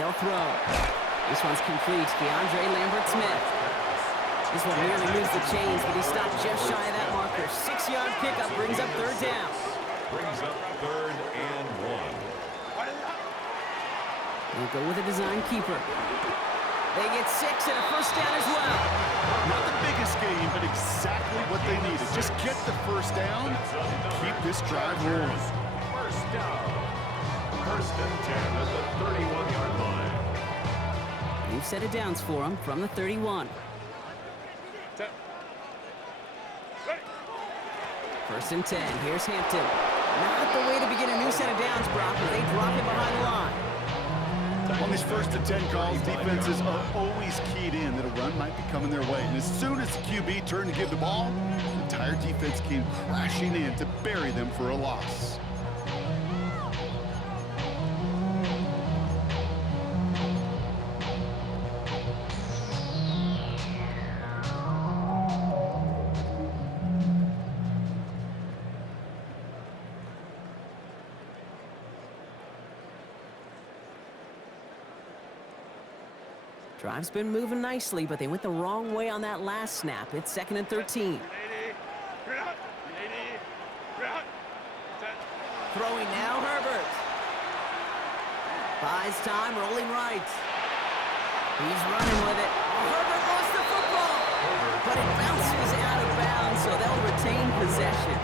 They'll throw. This one's complete. DeAndre Lambert-Smith. This one nearly moves the chains, but he stopped just shy of that marker. 6-yard pickup brings up third down. Brings up 3rd and 1. We'll go with a design keeper. They get 6 and a first down as well. Not the biggest gain, but exactly what they needed. Just get the first down, keep this drive rolling. First down. 1st and 10 at the 31-yard line. New set of downs for them from the 31. First and 10. Here's Hampton. Not the way to begin a new set of downs, Brock, but they drop him behind the line. On these 1st and 10 calls, defenses are always keyed in that a run might be coming their way. And as soon as the QB turned to give the ball, the entire defense came crashing in to bury them for a loss. Drive's been moving nicely, but they went the wrong way on that last snap. It's 2nd and 13. Throwing now, Herbert. Buys time, rolling right. He's running with it. Herbert lost the football, but it bounces out of bounds, so they'll retain possession.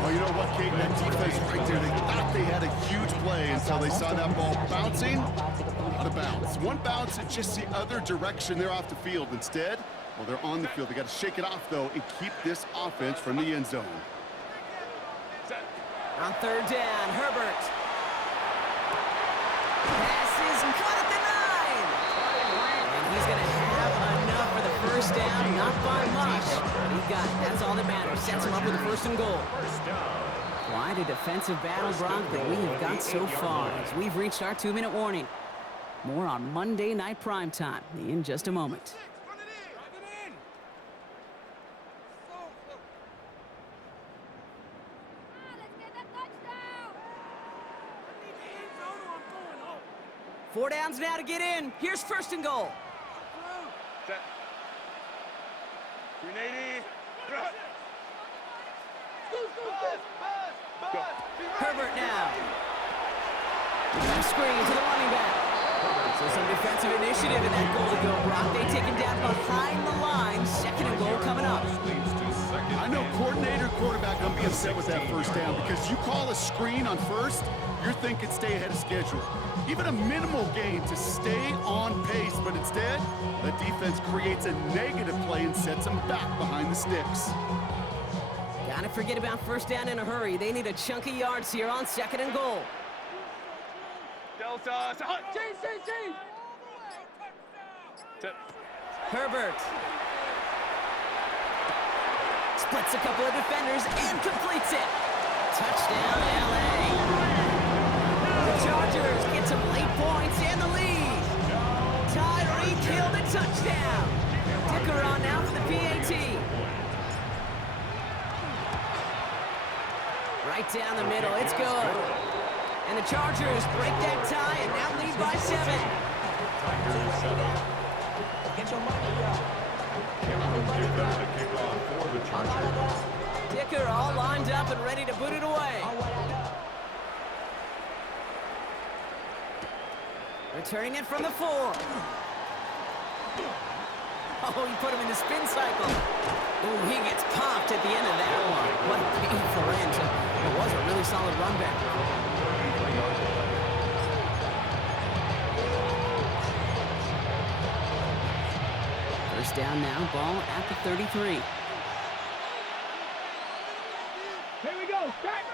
Well, you know what, Kate? That defense right there, they thought they had a huge play until they saw that ball bouncing out of bounds. One bounce and just the other direction. They're off the field. Instead, well, they're on the field. They got to shake it off, though, and keep this offense from the end zone. On 3rd down, Herbert. Passes and caught at the 9. And he's going to have enough for the first down, not by much. But he got it. That's all that matters. Sets him up with a 1st and goal. Quite a defensive battle, Brock, that we have got so far as we've reached our 2-minute warning. More on Monday Night Primetime in just a moment. Four downs now to get in. Here's 1st and goal. Set. 380. Go. Herbert now. Screen to the running back. So some defensive initiative in that goal to go, Brock. They take him down behind the line. 2nd and goal coming up. I know coordinator, quarterback, I'm being upset with that first down because you call a screen on 1st, you're thinking stay ahead of schedule. Even a minimal gain to stay on pace, but instead, the defense creates a negative play and sets them back behind the sticks. Gotta forget about 1st down in a hurry. They need a chunk of yards here on 2nd and goal. Delta. Change. Herbert. Splits a couple of defenders and completes it. Touchdown, LA. The Chargers get some late points and the lead. Tyreek Hill the touchdown. Dicker on now for the PAT. Right down the middle, it's good. And the Chargers break that tie and now lead by 7. Get your money up. Dicker all lined up and ready to boot it away. Returning it from the 4. Oh, he put him in the spin cycle. Ooh, he gets popped at the end of that one. What a painful end to what was a really solid run back. First down now, ball at the 33. Here we go. Back.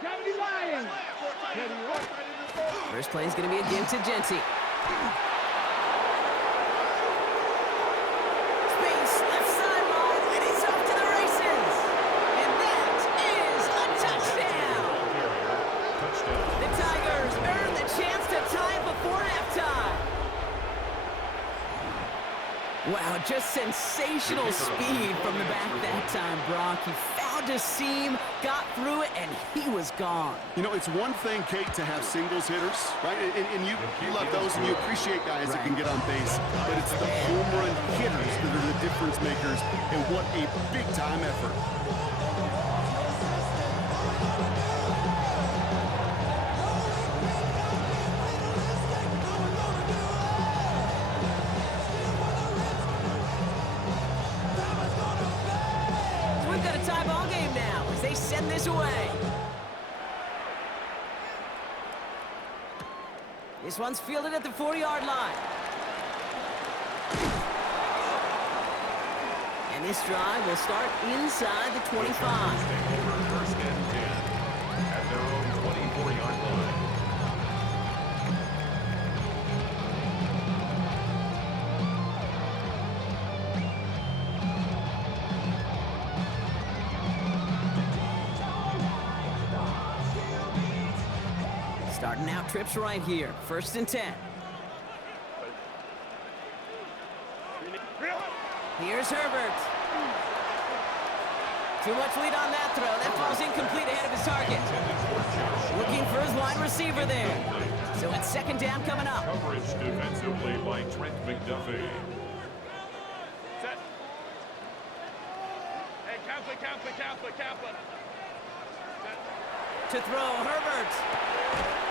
Cavity Lions. First play is going to be a give to Genty. Space, left sideline, and he's off to the races. And that is a touchdown. The Tigers earn the chance to tie it before halftime. Wow, just sensational speed from the back that time, Brock. He found found a seam, got through it, and he was gone. You know, it's one thing, Kate, to have singles hitters, right? And you love those, and you appreciate guys that can get on base. But it's the home run hitters that are the difference makers, and what a big-time effort. We've got a tie ball game now as they send this away. This one's fielded at the 4-yard line. And this drive will start inside the 25. First and 10 at their own 24-yard line. Starting out trips right here. First and 10. Here's Herbert. Too much lead on that throw. That falls incomplete ahead of his target. Looking for his wide receiver there. So it's second down coming up. Coverage defensively by Trent McDuffie. Set. Hey, Kaplan. To throw, Herbert.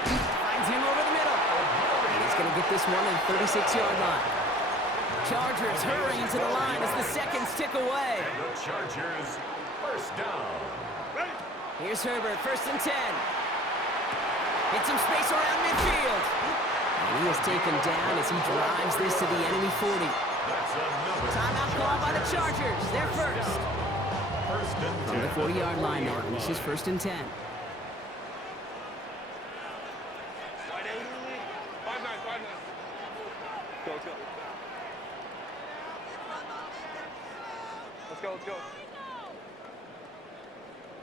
Finds him over the middle. And he's going to get this one at the 36-yard line. Chargers hurrying to the line as the seconds tick away. And the Chargers first down. Here's Herbert, first and 10. Hits some space around midfield. And he is taken down as he drives this to the enemy 40. That's another Timeout called by the Chargers. They're first. First and 10. From the 40-yard line now. This is first and 10. 5-9. Let's go.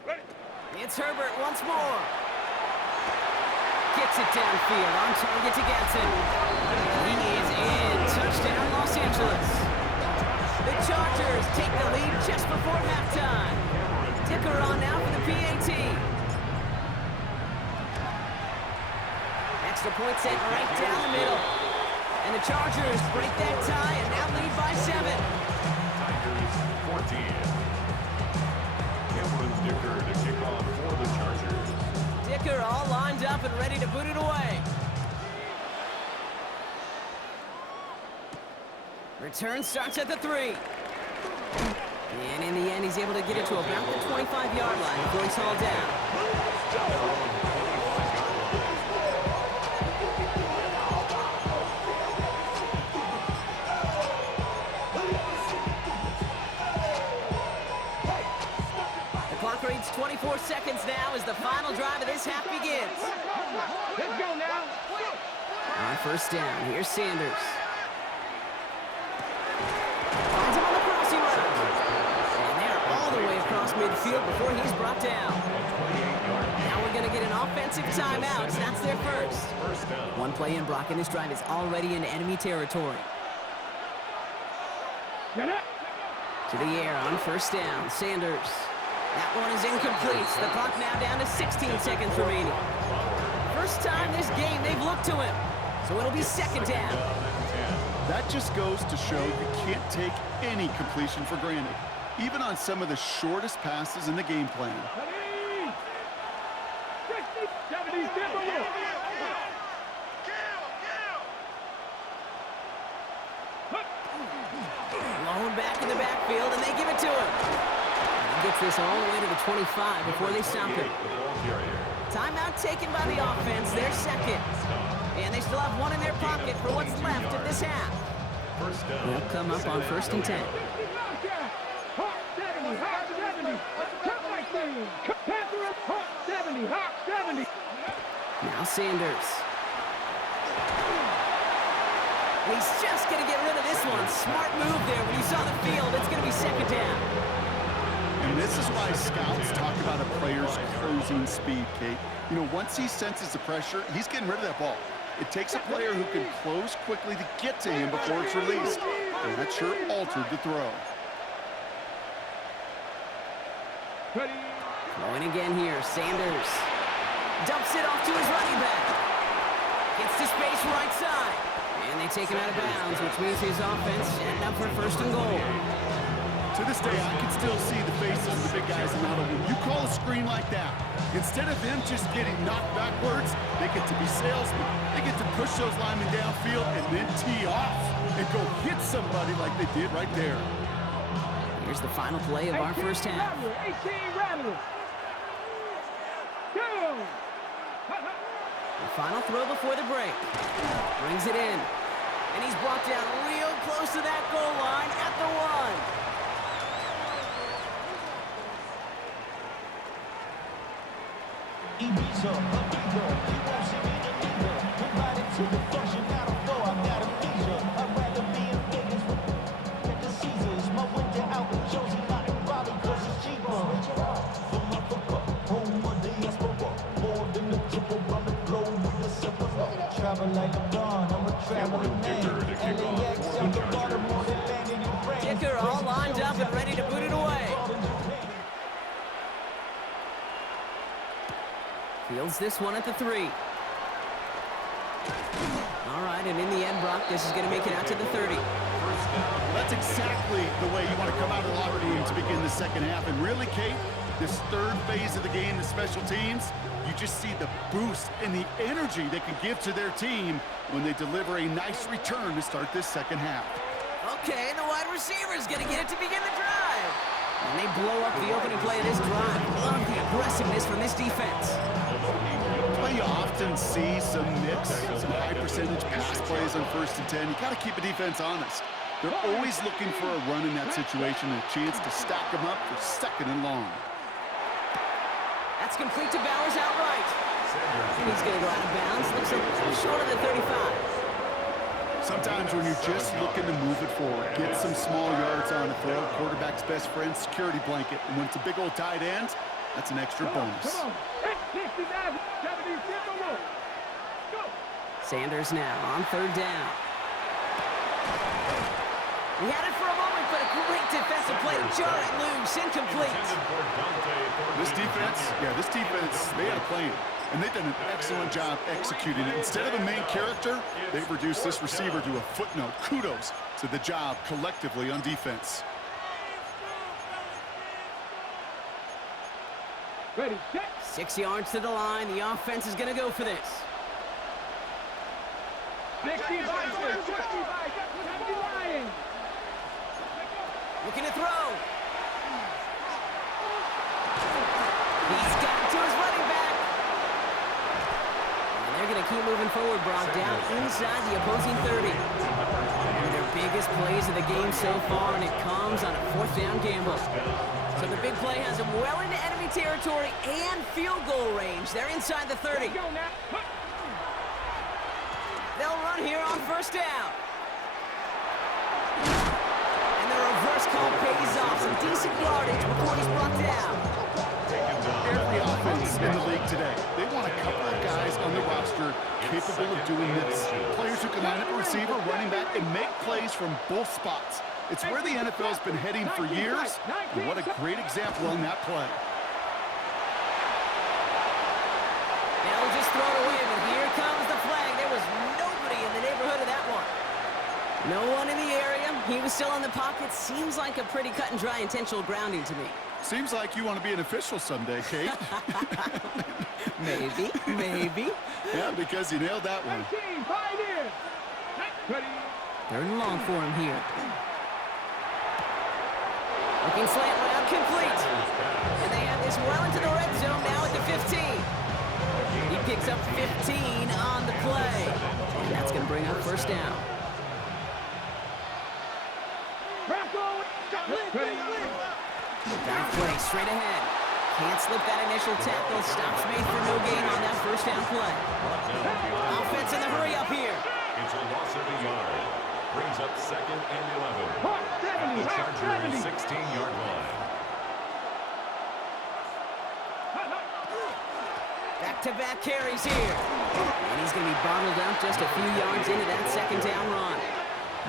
Ready? It's Herbert once more. Gets it downfield, on target to Gatson. He is in. Touchdown, Los Angeles. The Chargers take the lead just before halftime. Ticker on now for the PAT. Extra point set right down the middle. And the Chargers break that tie and now lead by 7. Tigers 14. Cameron Dicker to kick off for the Chargers. Dicker all lined up and ready to boot it away. Return starts at the 3. And in the end, he's able to get it to about the 25-yard line before he's hauled down. The clock reads 24 seconds now as the final drive of this half begins. Let's go now. On first down, here's Sanders. Finds him on the crossing route. And they're all the way across midfield before he's brought down. Now we're going to get an offensive timeout. That's their first. One play in, Brock, and this drive is already in enemy territory. To the air on first down, Sanders. That one is incomplete. The clock now down to 16 seconds remaining. First time this game they've looked to him. So it'll be second down. That just goes to show you can't take any completion for granted, even on some of the shortest passes in the game plan. 70, step over. Blown back in the backfield, and they give it to him. And he gets this all the way to the 25 before they stop him. Timeout taken by the offense, their second. And they still have one in their pocket for what's left of this half. They'll come up on first and 10. Hawk 70, Hawk 70. Cut right there. Panther up, Hawk 70, Hawk 70. Now Sanders. He's just going to get rid of this one. Smart move there. When you saw the field, it's going to be second down. And this is why scouts talk about a player's closing speed, Kate. You know, once he senses the pressure, he's getting rid of that ball. It takes a player who can close quickly to get to him before it's released. And that sure altered the throw. Ready. Going again here, Sanders. Dumps it off to his running back. Gets to space right side. And they take him out of bounds, which means his offense ended up for first and goal. To this day, I can still see the faces of the big guys in the huddle. When you call a screen like that, instead of them just getting knocked backwards, they get to be salesmen. They get to push those linemen downfield and then tee off and go hit somebody like they did right there. Here's the final play of our first half. 18 Rattlers. Go. The final throw before the break. Brings it in. And he's brought down real close to that goal line at the 1. Ibiza, Ibiza, you won't see me in neither. Invited to the function, I don't know, I got amnesia. I'd rather be in Vegas with the Caesars. My winter out with Josie, not in Raleigh, cause it's cheaper. The motherfucker, home of the Espera. More than the triple on the globe with the Separa. Travel like a Don, I'm a traveling man. LAX, I'm the Baltimore, they landed in France. Kicker all lined up and ready to boot it away. Fields this one at the 3. All right, and in the end, Brock, this is going to make it out to the 30. That's exactly the way you want to come out of the locker room to begin the second half. And really, Kate, this third phase of the game, the special teams, you just see the boost and the energy they can give to their team when they deliver a nice return to start this second half. Okay, the wide receiver is going to get it to begin the drive. And they blow up the opening play of this drive. Love the aggressiveness from this defense. You often see some mix, some high percentage pass plays on 1st and 10. You got to keep a defense honest. They're always looking for a run in that situation and a chance to stack them up for 2nd and long. That's complete to Bowers outright. And he's going to go out of bounds. Looks a little short of the 35. Sometimes when you're just looking to move it forward, get some small yards on the throw, quarterback's best friend, security blanket. And when it's a big old tight end, that's an extra bonus. Come on. 69, 70, go. Sanders now on 3rd down. He had it for a moment, but a great defensive play to jar it loose, incomplete. This defense, they had a plan. And they've done an excellent job executing it. Instead of a main character, they've reduced this receiver to a footnote. Kudos to the job collectively on defense. Ready, set. 6 yards to the line. The offense is going to go for this. 60 by 60 by 70 Looking to throw. He's got it to his running back. And they're going to keep moving forward, Brock, down inside the opposing 30. One of their biggest plays of the game so far, and it comes on a 4th down gamble. So the big play has them well into enemy territory and field goal range. They're inside the 30. Go now. They'll run here on 1st down. And the reverse call pays off. Some decent yardage before he's brought down. Every offense in the league today, they want a couple of guys on the roster capable of doing this. Players who can line up a receiver, running back, and make plays from both spots. It's where the NFL's been heading for years, and what a great example on that play. They'll just throw it away, but here comes the flag. There was nobody in the neighborhood of that one. No one in the area. He was still in the pocket. Seems like a pretty cut and dry intentional grounding to me. Seems like you want to be an official someday, Kate. Maybe. Yeah, because you nailed that one. 19, Pioneer. Ready. 3rd and long for him here. Looking slant route complete. And they have this well into the red zone now at the 15. He picks up 15 on the play. And that's going to bring up 1st down. Dive play straight ahead. Can't slip that initial tackle. Stops made for no gain on that 1st down play. Offense in the hurry up here. It's a loss of a yard. Brings up 2nd and 11. At the Chargers' 16-yard line. Back-to-back carries here. And he's going to be bottled up just a few yards into that 2nd down run.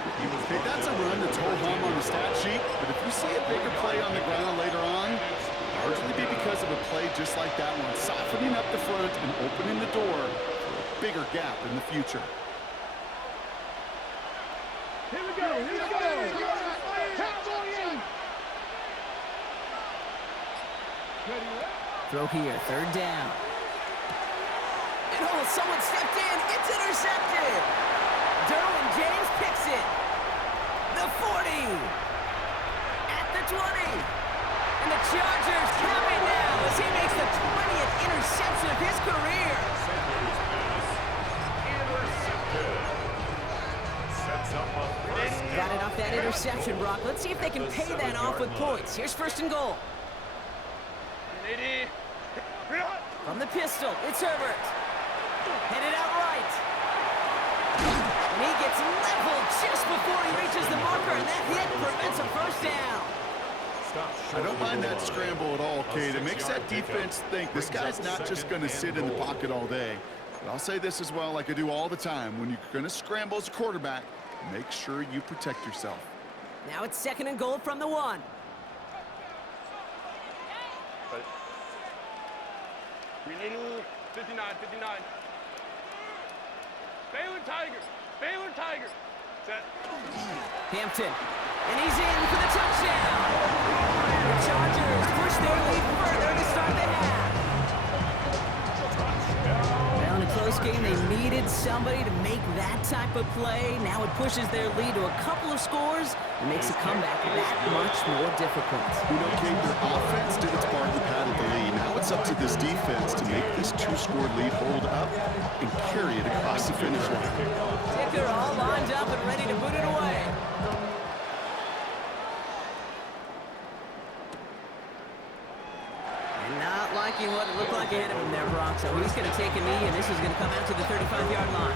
Okay, that's a run that's ho-hum on the stat sheet, but if you see a bigger play on the ground later on, largely be because of a play just like that one, softening up the front and opening the door for a bigger gap in the future. Here we go, here we go. Cowboy in. Throw here, third down. And oh, someone stepped in. It's intercepted. Derwin James picks it. The 40. At the 20. And the Chargers have it now as he makes the 20th interception of his career. Sanders pass. Intercepted. Sets up a first down. Got it off that interception, Brock. Let's see if they can pay that off with points. Here's first and goal. From the pistol, it's Herbert. Headed out right. And he gets leveled just before he reaches the marker, and that hit prevents a first down. I don't mind that scramble at all, Cade. It makes that defense think this guy's not just going to sit in the pocket all day. But I'll say this as well, like I do all the time. When you're going to scramble as a quarterback, make sure you protect yourself. Now it's second and goal from the 1. We need 59. Baylor Tiger. Set. Hampton. And he's in for the touchdown. The Chargers push their lead further to start the half. Well, in a close game, they needed somebody to make that type of play. Now it pushes their lead to a couple of scores and makes a comeback that much more difficult. You know, Cade, their offense did its part and padded the lead. Now it's up to this defense to make this 2-score lead hold up and carry it across the finish line. Ticker all lined up and ready to put it away. And not liking what it looked like ahead of him there, Brock. So he's going to take a knee, and this is going to come out to the 35-yard line.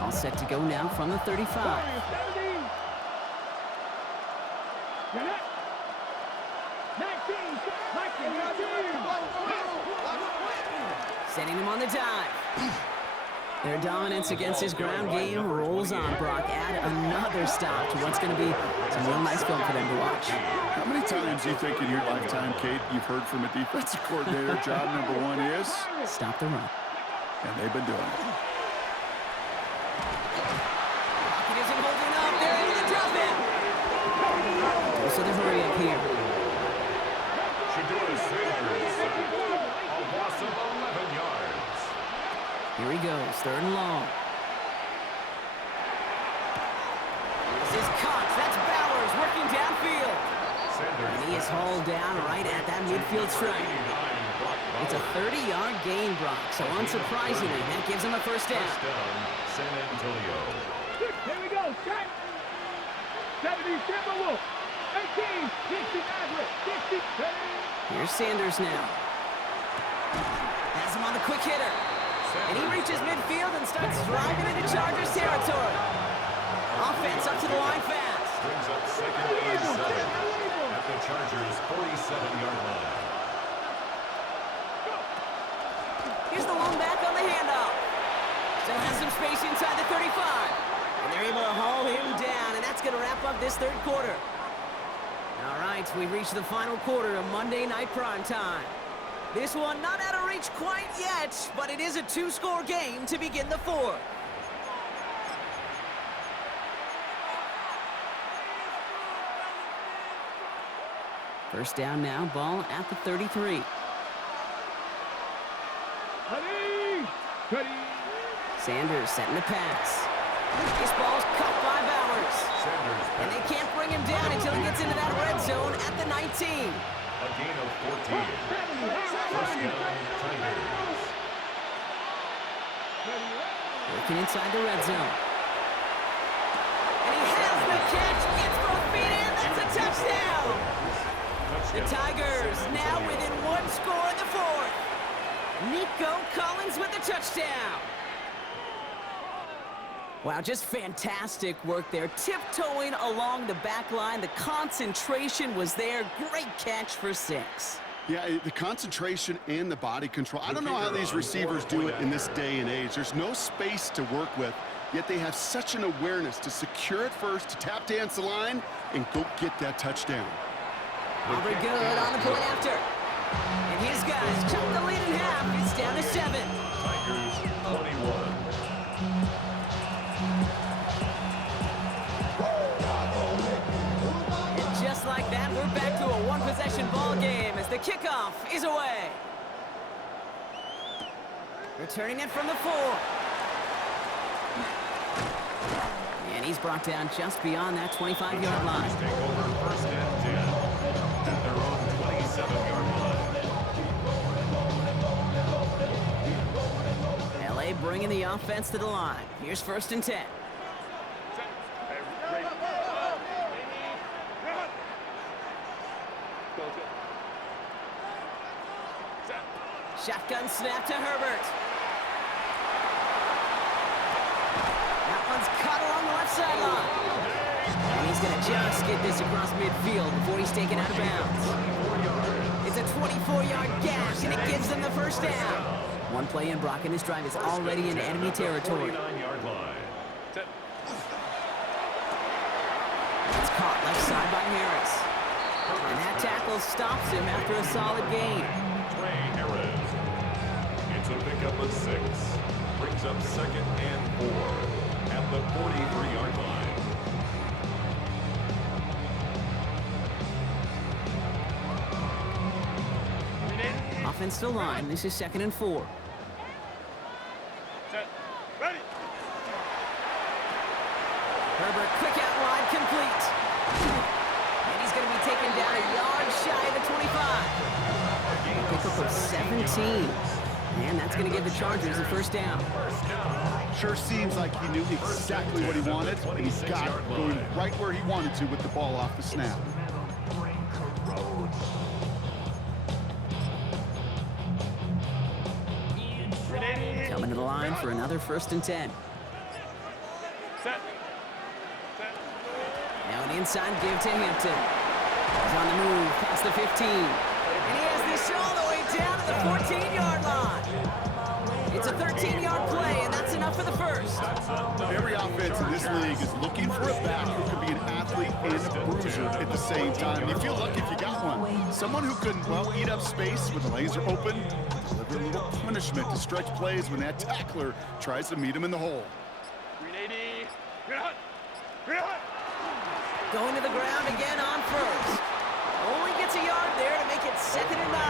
All set to go now from the 35. Setting him on the dive. Their dominance against his ground game rolls on. Brock, add another stop to what's going to be some real nice film for them to watch. How many times do you think in your lifetime, Kate, you've heard from a defensive coordinator, job number 1 is? Stop the run. And they've been doing it. Rocket isn't holding up. They're able to drop him. Goes to the hurry up here. Shedeur Sanders. A loss of 11 yards. Here he goes, third and long. This is Cox, that's Bowers working downfield. And he is hauled down right at that midfield stripe. It's a 30-yard gain, Brock, so unsurprisingly, that gives him a first down. First down, San Antonio. Here we go, check. 70, Timberwolf. 18, 60, Maverick, 60, Here's Sanders now. Has him on the quick hitter. And he reaches midfield and starts driving into Chargers territory. Offense up to the line fast. Brings up second and 7 at the Chargers' 47-yard line. Here's the long back on the handoff. Still has some space inside the 35. And they're able to haul him down, and that's going to wrap up this third quarter. All right, we've reached the final quarter of Monday Night Prime Time. This one not out of reach quite yet, but it is a 2-score game to begin the fourth. First down now, ball at the 33. Ready. Sanders setting the pass. This ball's cut by Bowers. And they can't bring him down until he gets into that red zone at the 19. A gain of 14. First down, Tigers. Working inside the red zone. And he has the catch, gets both feet in, that's a touchdown! The Tigers now within 1 score in the fourth. Nico Collins with the touchdown. Wow, just fantastic work there. Tiptoeing along the back line. The concentration was there. Great catch for 6. Yeah, the concentration and the body control. I don't know how these receivers do it in this day and age. There's no space to work with, yet they have such an awareness to secure it first, to tap dance the line, and go get that touchdown. Aubrey good on the point after. And his guys cut the lead in half. It's down to 7. Tigers 21. And just like that, we're back to a one-possession ball game as the kickoff is away. Returning it from the 4. And he's brought down just beyond that 25-yard line. Take over first and 10 at their own 27-yard line. LA bringing the offense to the line. Here's first and 10. Shotgun snap to Herbert. That one's caught along the left sideline. And he's going to just get this across midfield before he's taken out of bounds. It's a 24-yard gash, and it gives them the first down. One play in, Brock, and this drive is already in enemy territory. 49-yard line. It's caught left side by Harris. And that tackle stops him after a solid gain. Trey Harris. It's a pickup of 6. Brings up second and 4 at the 43-yard line. Offense to line. This is second and 4. Ready. Herbert, quick out wide, complete. And he's going to be taken down a yard shy of the 25. Pickup of 17. And that's going to give the Chargers a first down. Sure seems like he knew exactly what he wanted, and he got it going right where he wanted to with the ball off the snap. Coming to the line for another first and 10. Now an inside give to Hampton. He's on the move past the 15. And he has this all the way down to the 14-yard line. It's a 13-yard play, and that's enough for the first. Every offense in this league is looking for a back who can be an athlete and a bruiser at the same time. You feel lucky if you got one. Someone who can, well, eat up space when the lanes are open, deliver a little punishment to stretch plays when that tackler tries to meet him in the hole. 380. Going to the ground again on first. Only gets a yard there to make it second and 9.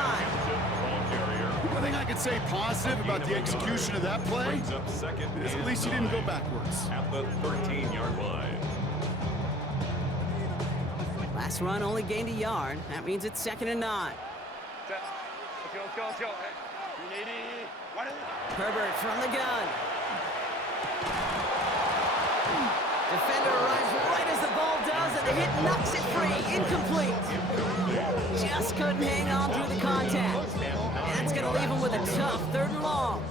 One thing I could say positive about the execution of that play Brings up second is at and least he didn't go 9 backwards. at the 13-yard line. Last run only gained a yard. That means it's second and 9. Let's go. 380. Herbert from the gun. Defender arrives right as the ball does, and the hit knocks it free. Incomplete. Just couldn't hang on through the contact. And that's going to leave him with a tough 3rd and long.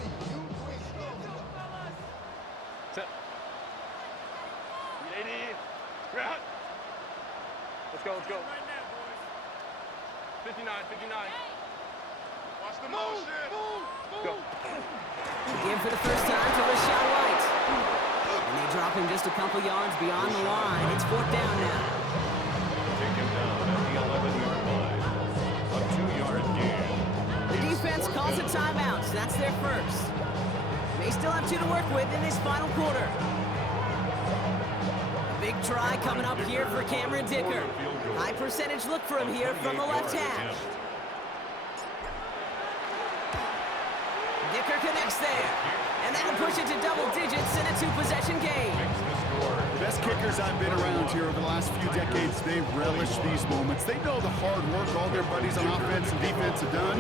Set. 380. Let's go. 59. Watch the motion. Go. Again for the first time to Rashad White. And they drop him just a couple yards beyond the line. It's 4th down now. Take him down at the 11-yard line. A 2-yard gain. The defense calls a timeout. That's their first. They still have 2 to work with in this final quarter. A big try coming up here for Cameron Dicker. High percentage look for him here from the left hash. Dicker connects there. And that'll push it to double digits in a 2-possession game. The best kickers I've been around here over the last few decades, they relish these moments. They know the hard work all their buddies on offense and defense have done.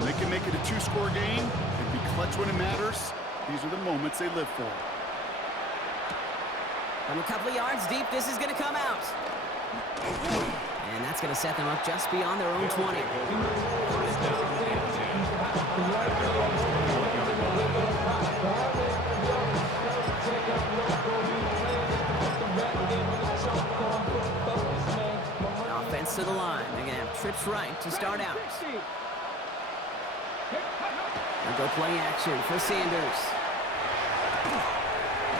They can make it a 2-score game and be clutch when it matters. These are the moments they live for. From a couple of yards deep, this is going to come out. And that's going to set them up just beyond their own 20. right to start out. 60. They'll go play action for Sanders.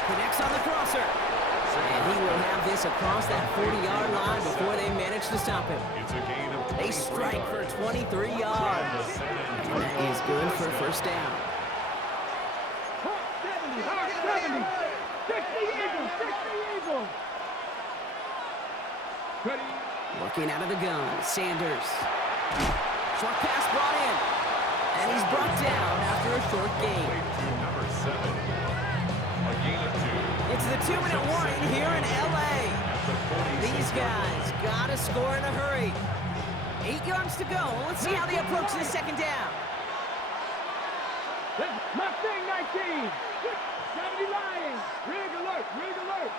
Connects on the crosser. And he will have this across that 40-yard line before they manage to stop him. It's a gain of 23 They strike for 23 yards. And that is good for a first down. Hawk 70. Hawk 70. 60 Eagles. 60 Eagles. Ready. Looking out of the gun, Sanders. Short pass brought in. And he's brought down after a short gain. To number 7. A gain of 2. It's the 2-minute warning here in L.A. These guys got to score in a hurry. 8 yards to go. Let's see how they approach this second down. Mustang 19. 70 Lions. Rig alert. Rig alert.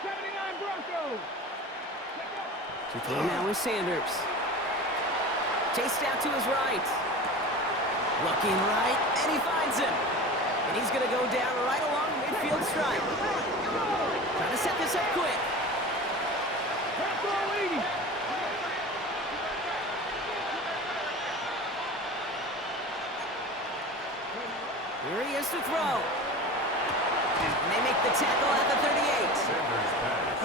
79 Broncos. To throw now is Sanders. Chased out to his right. Looking right, and he finds him. And he's going to go down right along the midfield stripe. Trying to set this up quick. That's all 80. Here he is to throw. And they make the tackle at the 38. Sanders pass.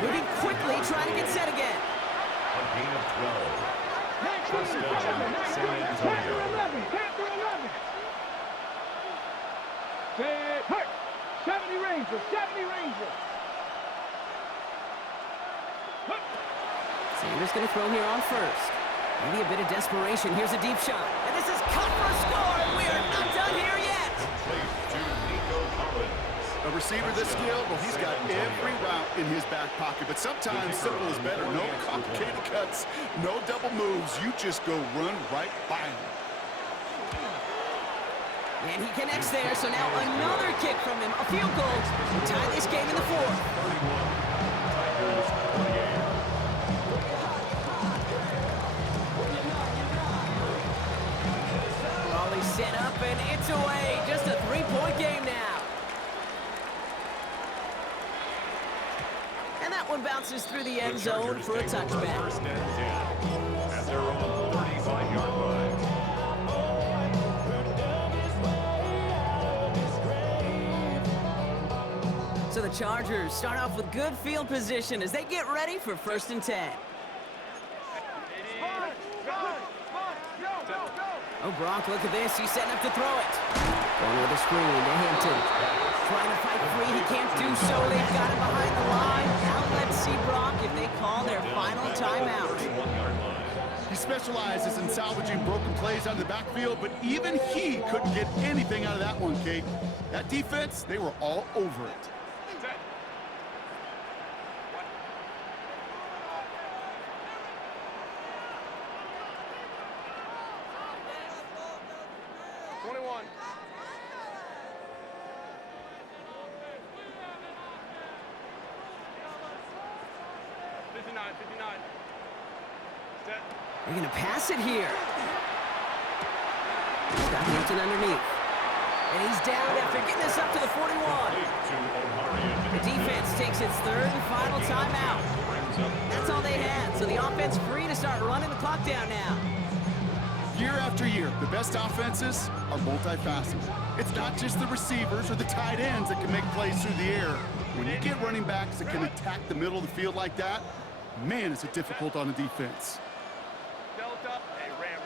Moving quickly, trying to get set again. A gain of 12. First down, San Antonio. 11. 70 Rangers. 70 Rangers. Sanders going to throw here on first. Maybe a bit of desperation. Here's a deep shot. And this is cut for a score, and we are not done here yet. Complete to Nico Collins. A receiver this skilled, well, he's got every route in his back pocket, but sometimes simple is better. No complicated cuts, no double moves. You just go run right by him. And he connects there, so now another kick from him. A field goal to tie this game in the fourth. 31. Tigers 28. Raleigh set up, and it's away. Just a 3-point game now. And that one bounces through the end zone for a touchback. First and 10 at their own 35-yard line. So the Chargers start off with good field position as they get ready for first and 10. Oh, Brock, look at this. He's setting up to throw it. Going with a screen to Hampton. Trying to fight free. He can't do so. They've got him behind the line. Now let's see, Brock, if they call their final timeout. He specializes in salvaging broken plays out of the backfield, but even he couldn't get anything out of that one, Kate. That defense, they were all over it. They're going to pass it here. He's got Hampton underneath. And he's down after getting this up to the 41. The defense takes its third and final timeout. That's all they had, so the offense free to start running the clock down now. Year after year, the best offenses are multifaceted. It's not just the receivers or the tight ends that can make plays through the air. When you get running backs that can attack the middle of the field like that, man, is it difficult on the defense. Delta. Hey, ram.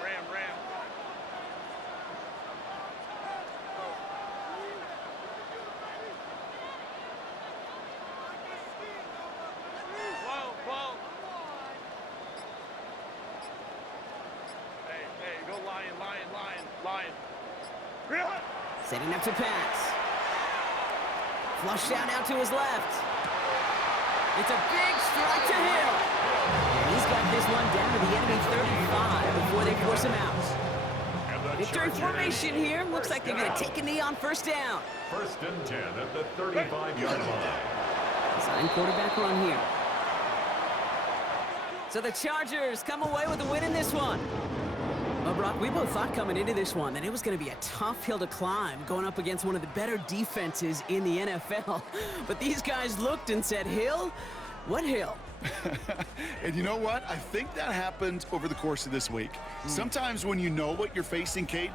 Whoa. Hey, go lion. Setting up to pass. Flush down out to his left. It's a big strike to Hill. And he's got this one down to the enemy 35 before they force him out. Victory formation here. Looks like they're going to take a knee on first down. First and 10 at the 35-yard line. Design quarterback run here. So the Chargers come away with a win in this one. Well, Brock, we both thought coming into this one that it was going to be a tough hill to climb going up against one of the better defenses in the NFL. But these guys looked and said, Hill, What hill? And you know what? I think that happened over the course of this week. Sometimes when you know what you're facing, Kate,